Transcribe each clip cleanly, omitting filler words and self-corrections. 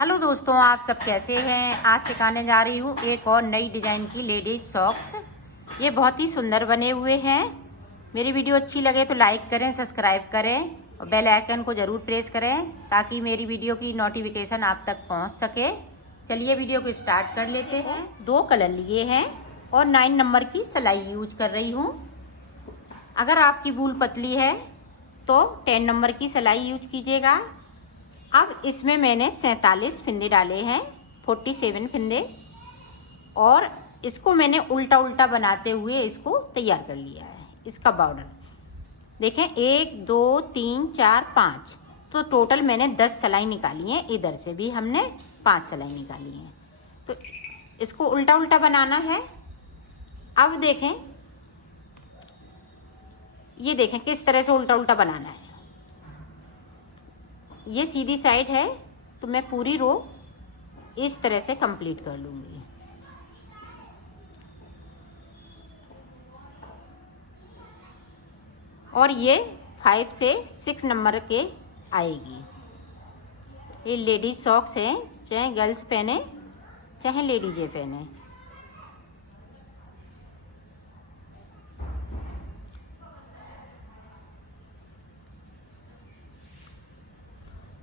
Hello दोस्तों, आप सब कैसे हैं। आज सिखाने जा रही हूँ एक और नई डिज़ाइन की लेडीज सॉक्स। ये बहुत ही सुंदर बने हुए हैं। मेरी वीडियो अच्छी लगे तो लाइक करें, सब्सक्राइब करें और बेल आइकन को ज़रूर प्रेस करें ताकि मेरी वीडियो की नोटिफिकेशन आप तक पहुँच सके। चलिए वीडियो को स्टार्ट कर लेते हैं। 2 कलर लिए हैं और 9 नंबर की सिलाई यूज कर रही हूँ। अगर आपकी वूल पतली है तो 10 नंबर की सिलाई यूज कीजिएगा। अब इसमें मैंने 47 फिंदे डाले हैं, 47 फिंदे, और इसको मैंने उल्टा उल्टा बनाते हुए इसको तैयार कर लिया है। इसका बॉर्डर देखें, 1 2 3 4 5, तो टोटल मैंने 10 सिलाई निकाली है। इधर से भी हमने 5 सिलाई निकाली है। तो इसको उल्टा उल्टा बनाना है। अब देखें, ये देखें किस तरह से उल्टा उल्टा बनाना है। ये सीधी साइड है तो मैं पूरी रो इस तरह से कंप्लीट कर लूँगी। और ये 5 से 6 नंबर के आएगी। ये लेडीज सॉक्स हैं, चाहे गर्ल्स पहने चाहे लेडीजें पहने।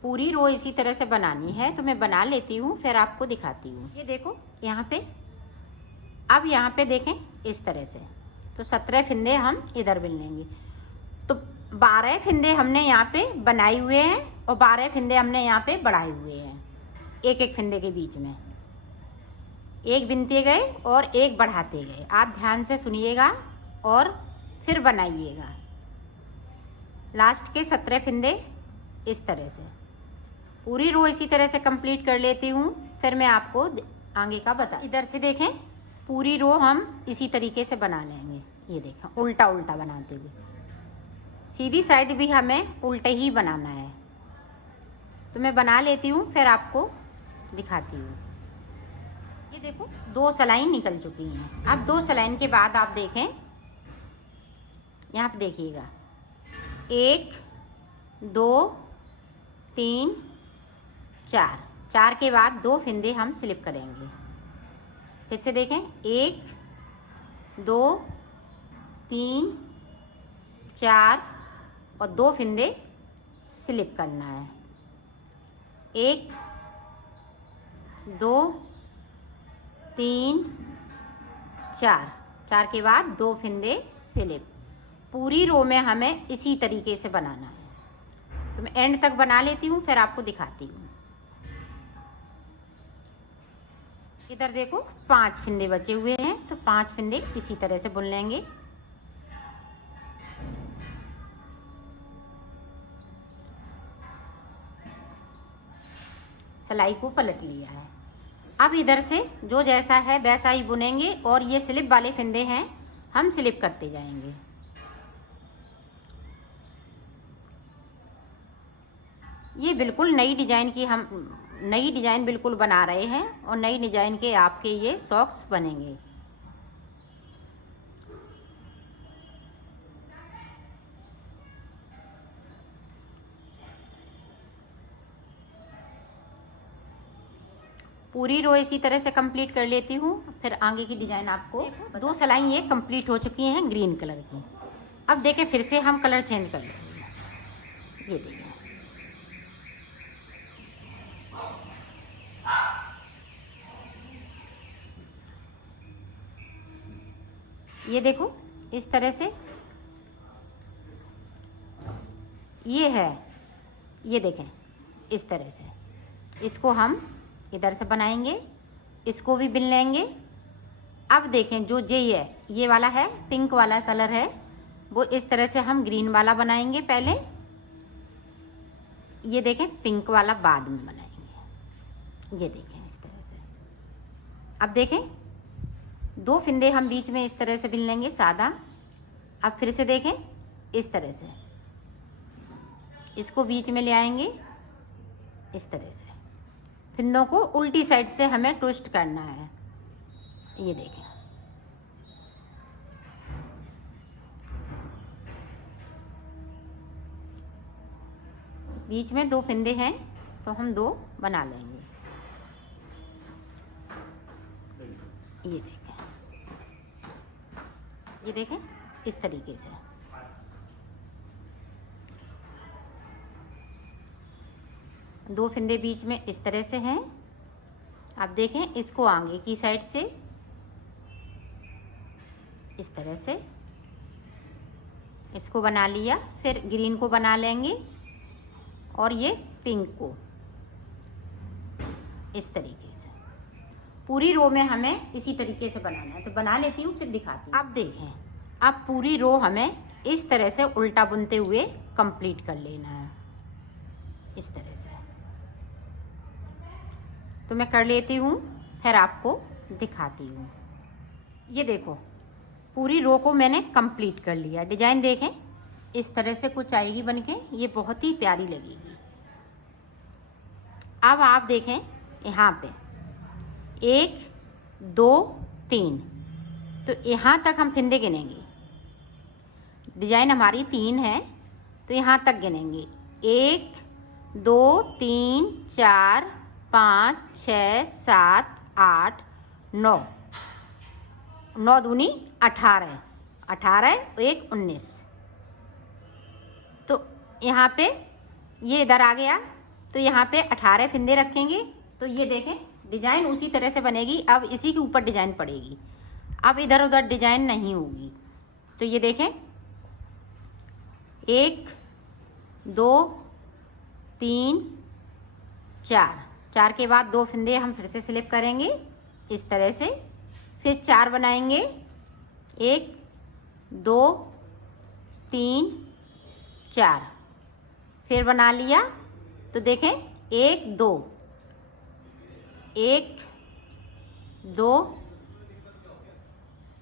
पूरी रो इसी तरह से बनानी है, तो मैं बना लेती हूँ फिर आपको दिखाती हूँ। ये देखो यहाँ पे, अब यहाँ पे देखें इस तरह से, तो 17 फिंदे हम इधर बिन लेंगे। तो 12 फिंदे हमने यहाँ पे बनाए हुए हैं और 12 फिंदे हमने यहाँ पे बढ़ाए हुए हैं। एक एक फिंदे के बीच में एक बिनते गए और एक बढ़ाते गए। आप ध्यान से सुनिएगा और फिर बनाइएगा। लास्ट के 17 फिंदे इस तरह से पूरी रो इसी तरह से कंप्लीट कर लेती हूँ, फिर मैं आपको आगे का बता। इधर से देखें, पूरी रो हम इसी तरीके से बना लेंगे। ये देखें उल्टा उल्टा बनाते हुए, सीधी साइड भी हमें उल्टे ही बनाना है। तो मैं बना लेती हूँ फिर आपको दिखाती हूँ। ये देखो 2 सिलाई निकल चुकी हैं। अब 2 सिलाई के बाद आप देखें, यहाँ पे देखिएगा, 1 2 3 4, 4 के बाद 2 फिंदे हम स्लिप करेंगे। फिर से देखें, 1 2 3 4 और 2 फिंदे स्लिप करना है। 1 2 3 4, 4 के बाद 2 फिंदे स्लिप। पूरी रो में हमें इसी तरीके से बनाना है। तो मैं एंड तक बना लेती हूँ फिर आपको दिखाती हूँ। इधर देखो 5 फिंदे बचे हुए हैं, तो 5 फिंदे इसी तरह से बुन लेंगे। सिलाई को पलट लिया है। अब इधर से जो जैसा है वैसा ही बुनेंगे और ये स्लिप वाले फिंदे हैं, हम स्लिप करते जाएंगे। ये बिल्कुल नई डिजाइन की हम नई डिजाइन बिल्कुल बना रहे हैं और नई डिजाइन के आपके ये सॉक्स बनेंगे। पूरी रो इसी तरह से कंप्लीट कर लेती हूँ, फिर आगे की डिजाइन आपको। 2 सिलाई ये कंप्लीट हो चुकी हैं ग्रीन कलर की। अब देखें फिर से हम कलर चेंज कर लेंगे। ये देखिए, ये देखो इस तरह से ये है। ये देखें इस तरह से, इसको हम इधर से बनाएंगे, इसको भी बिन लेंगे। अब देखें जो ये वाला है, पिंक वाला कलर है, वो इस तरह से हम ग्रीन वाला बनाएंगे पहले। ये देखें पिंक वाला बाद में बनाएंगे। ये देखें इस तरह से। अब देखें 2 फिंदे हम बीच में इस तरह से बिन लेंगे सादा। अब फिर से देखें इस तरह से, इसको बीच में ले आएंगे इस तरह से। फिंदों को उल्टी साइड से हमें ट्विस्ट करना है। ये देखें, बीच में 2 फिंदे हैं तो हम 2 बना लेंगे। ये देखें इस तरीके से। दो फंदे बीच में इस तरह से हैं। अब देखें इसको आगे की साइड से इस तरह से इसको बना लिया, फिर ग्रीन को बना लेंगे और ये पिंक को इस तरीके से। पूरी रो में हमें इसी तरीके से बनाना है, तो बना लेती हूँ फिर दिखाती हूँ। अब देखें, अब पूरी रो हमें इस तरह से उल्टा बुनते हुए कंप्लीट कर लेना है, इस तरह से। तो मैं कर लेती हूँ फिर आपको दिखाती हूँ। ये देखो पूरी रो को मैंने कंप्लीट कर लिया। डिजाइन देखें इस तरह से कुछ आएगी बनके, ये बहुत ही प्यारी लगेगी। अब आप देखें यहाँ पे 1 2 3, तो यहाँ तक हम फंदे गिनेंगे। डिजाइन हमारी 3 है तो यहाँ तक गिनेंगे 1 2 3 4 5 6 7 8 9, 9 दूनी 18, 18 1 19। तो यहाँ पे ये इधर आ गया, तो यहाँ पे 18 फंदे रखेंगे। तो ये देखें डिजाइन उसी तरह से बनेगी। अब इसी के ऊपर डिजाइन पड़ेगी, अब इधर उधर डिजाइन नहीं होगी। तो ये देखें 1 2 3 4, 4 के बाद 2 फंदे हम फिर से स्लिप करेंगे इस तरह से, फिर 4 बनाएंगे 1 2 3 4, फिर बना लिया। तो देखें 1 2 1 2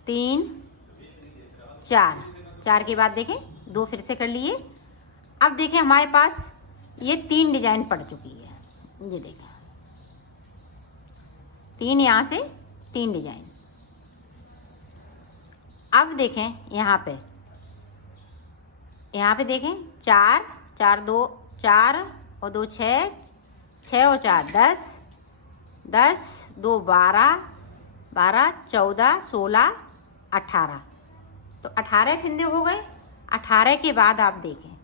3 4, 4 के बाद देखें 2 फिर से कर लिए। अब देखें हमारे पास ये 3 डिजाइन पड़ चुकी है। ये देखें 3 यहाँ से 3 डिजाइन। अब देखें यहाँ पे देखें 4 4 2 4 और 2 6, 6 और 4 10, 10 2 12, 12 14 16 18। तो 18 फंदे हो गए। 18 के बाद आप देखें,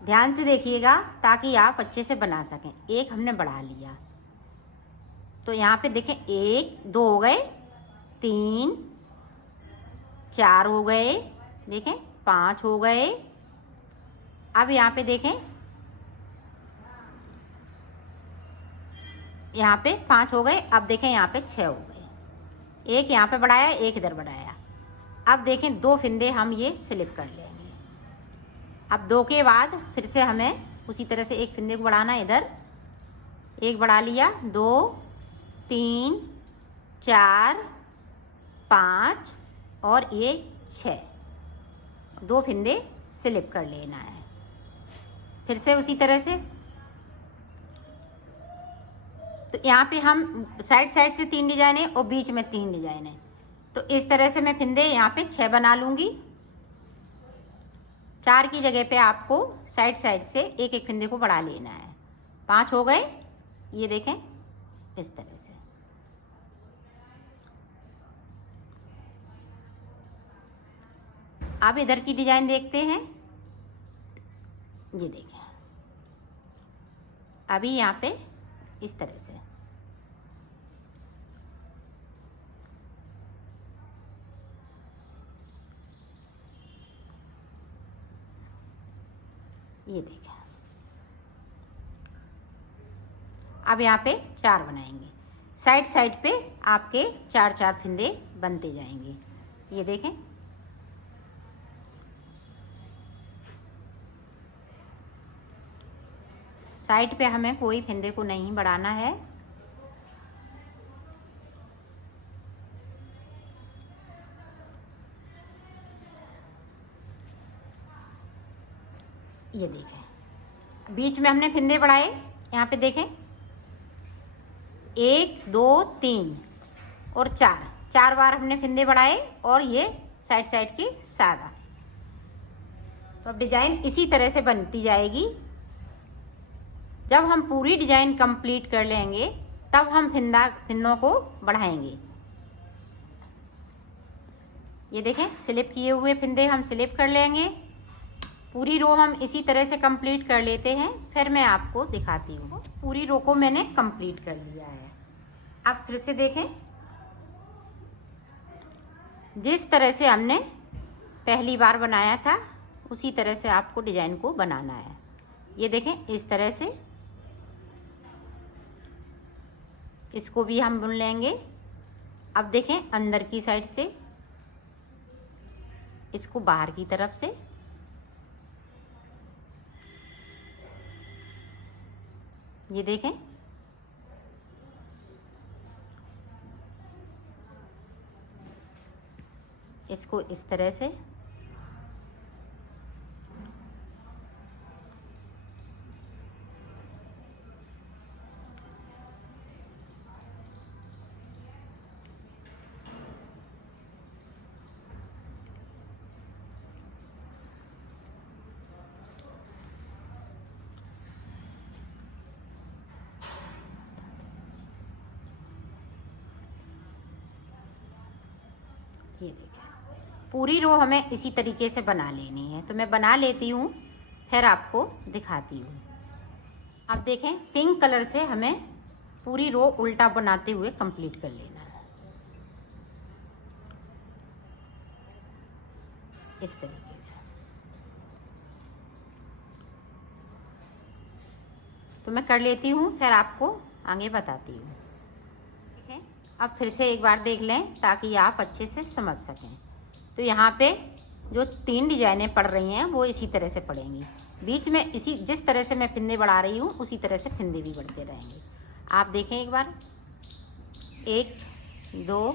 ध्यान से देखिएगा ताकि आप अच्छे से बना सकें। एक हमने बढ़ा लिया, तो यहाँ पे देखें 1 2 हो गए, 3 4 हो गए, देखें 5 हो गए। अब यहाँ पे देखें, यहाँ पे 5 हो गए। अब देखें यहाँ पे 6 हो गए। एक यहाँ पे बढ़ाया, एक इधर बढ़ाया। अब देखें 2 फंदे हम ये स्लिप कर लेंगे। अब 2 के बाद फिर से हमें उसी तरह से एक फंदे को बढ़ाना है। इधर एक बढ़ा लिया, 2 3 4 5 और ये 6, 2 फंदे स्लिप कर लेना है। फिर से उसी तरह से, तो यहाँ पे हम साइड साइड से 3 डिजाइन है और बीच में 3 डिजाइन है। तो इस तरह से मैं फंदे यहाँ पे 6 बना लूँगी। 4 की जगह पे आपको साइड साइड से एक एक फंदे को बढ़ा लेना है। 5 हो गए, ये देखें इस तरह से। अब इधर की डिजाइन देखते हैं। ये देखें अभी यहाँ पे इस तरह से, ये देखें। अब यहाँ पे 4 बनाएंगे। साइड साइड पे आपके 4 4 फंदे बनते जाएंगे। ये देखें साइड पे हमें कोई फंदे को नहीं बढ़ाना है। ये देखें बीच में हमने फंदे बढ़ाए। यहाँ पे देखें 1 2 3 और 4, 4 बार हमने फंदे बढ़ाए और ये साइड साइड की सादा। तो अब डिजाइन इसी तरह से बनती जाएगी। जब हम पूरी डिजाइन कंप्लीट कर लेंगे तब हम फंदों को बढ़ाएंगे। ये देखें स्लिप किए हुए फिंदे हम स्लिप कर लेंगे। पूरी रो हम इसी तरह से कंप्लीट कर लेते हैं, फिर मैं आपको दिखाती हूँ। पूरी रो को मैंने कंप्लीट कर लिया है। अब फिर से देखें, जिस तरह से हमने पहली बार बनाया था उसी तरह से आपको डिजाइन को बनाना है। ये देखें इस तरह से इसको भी हम बुन लेंगे। अब देखें अंदर की साइड से इसको बाहर की तरफ से ये देखें इसको इस तरह से ये देखिए पूरी रो हमें इसी तरीके से बना लेनी है। तो मैं बना लेती हूँ, फिर आपको दिखाती हूँ। अब देखें पिंक कलर से हमें पूरी रो उल्टा बनाते हुए कंप्लीट कर लेना है, इस तरीके से। तो मैं कर लेती हूँ, फिर आपको आगे बताती हूँ। ठीक है, अब फिर से एक बार देख लें ताकि आप अच्छे से समझ सकें। तो यहाँ पे जो 3 डिजाइनें पड़ रही हैं वो इसी तरह से पड़ेंगी। बीच में इसी जिस तरह से मैं फिंदे बढ़ा रही हूँ उसी तरह से फिंदे भी बढ़ते रहेंगे। आप देखें एक बार, 1 2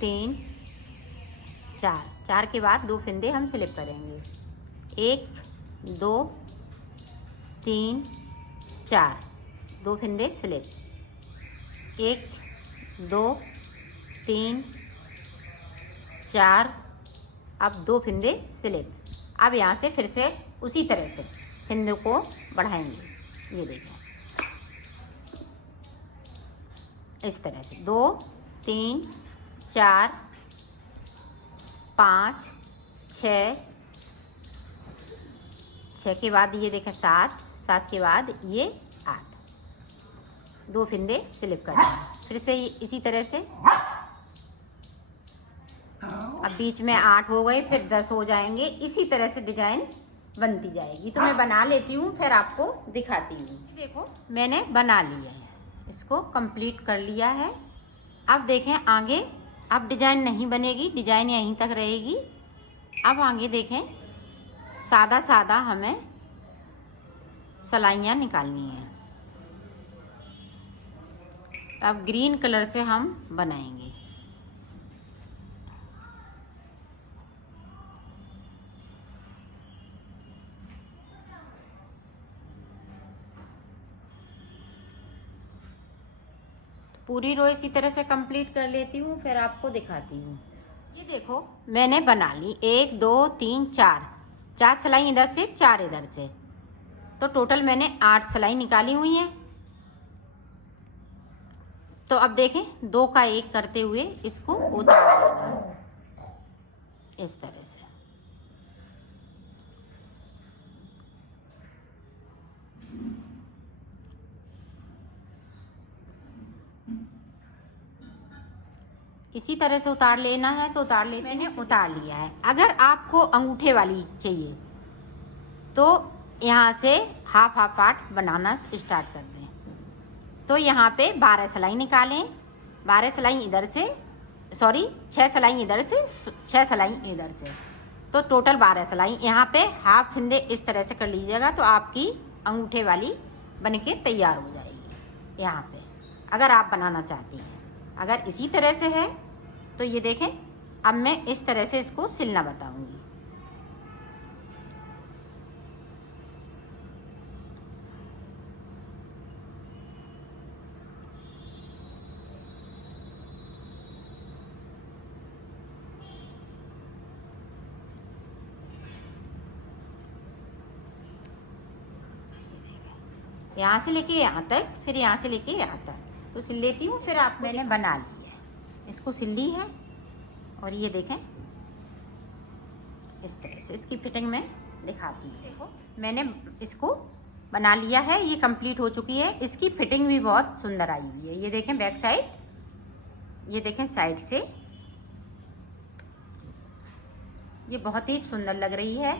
3 4, 4 के बाद 2 फिंदे हम स्लिप करेंगे। 1 2 3 4, 2 फिंदे स्लिप, 1 2 3 4, अब 2 फिंदे स्लिप। अब यहाँ से फिर से उसी तरह से फिंदों को बढ़ाएंगे। ये देखें इस तरह से 2 3 4 5 6, 6 के बाद ये देखें 7, 7 के बाद ये 8, 2 फिंदे स्लिप कर देंगे। फिर से इसी तरह से अब बीच में 8 हो गए, फिर 10 हो जाएंगे। इसी तरह से डिजाइन बनती जाएगी। तो मैं बना लेती हूँ, फिर आपको दिखाती हूँ। देखो मैंने बना लिया है, इसको कंप्लीट कर लिया है। अब देखें आगे, अब डिजाइन नहीं बनेगी, डिजाइन यहीं तक रहेगी। अब आगे देखें सादा सादा हमें सलाइयाँ निकालनी हैं। अब ग्रीन कलर से हम बनाएंगे। पूरी रो इसी तरह से कंप्लीट कर लेती हूँ, फिर आपको दिखाती हूँ। ये देखो मैंने बना ली 1 2 3 4, 4 सिलाई इधर से 4 इधर से, तो टोटल मैंने 8 सिलाई निकाली हुई हैं। तो अब देखें 2 का 1 करते हुए इसको उतार देना है इस तरह से। इसी तरह से उतार लेना है तो उतार लेते हैं। मैंने उतार लिया है। अगर आपको अंगूठे वाली चाहिए तो यहाँ से हाफ पार्ट बनाना स्टार्ट कर दें। तो यहाँ पे 12 सिलाई निकालें, 12 सिलाई इधर से, सॉरी 6 सिलाई इधर से, 6 सिलाई इधर से, तो टोटल 12 सिलाई। यहाँ पे हाफ फिंदे इस तरह से कर लीजिएगा तो आपकी अंगूठे वाली बनके तैयार हो जाएगी। यहाँ पे अगर आप बनाना चाहती हैं, अगर इसी तरह से है तो ये देखें अब मैं इस तरह से इसको सिलना बताऊंगी। यहाँ से लेके यहाँ तक, फिर यहाँ से लेके यहाँ तक तो सिल लेती हूँ। फिर आप मैंने बना ली है, इसको सिल ली है। और ये देखें इस तरह से इसकी फिटिंग में दिखाती हूँ। देखो मैंने इसको बना लिया है, ये कंप्लीट हो चुकी है। इसकी फिटिंग भी बहुत सुंदर आई हुई है। ये देखें बैक साइड, ये देखें साइड से, ये बहुत ही सुंदर लग रही है।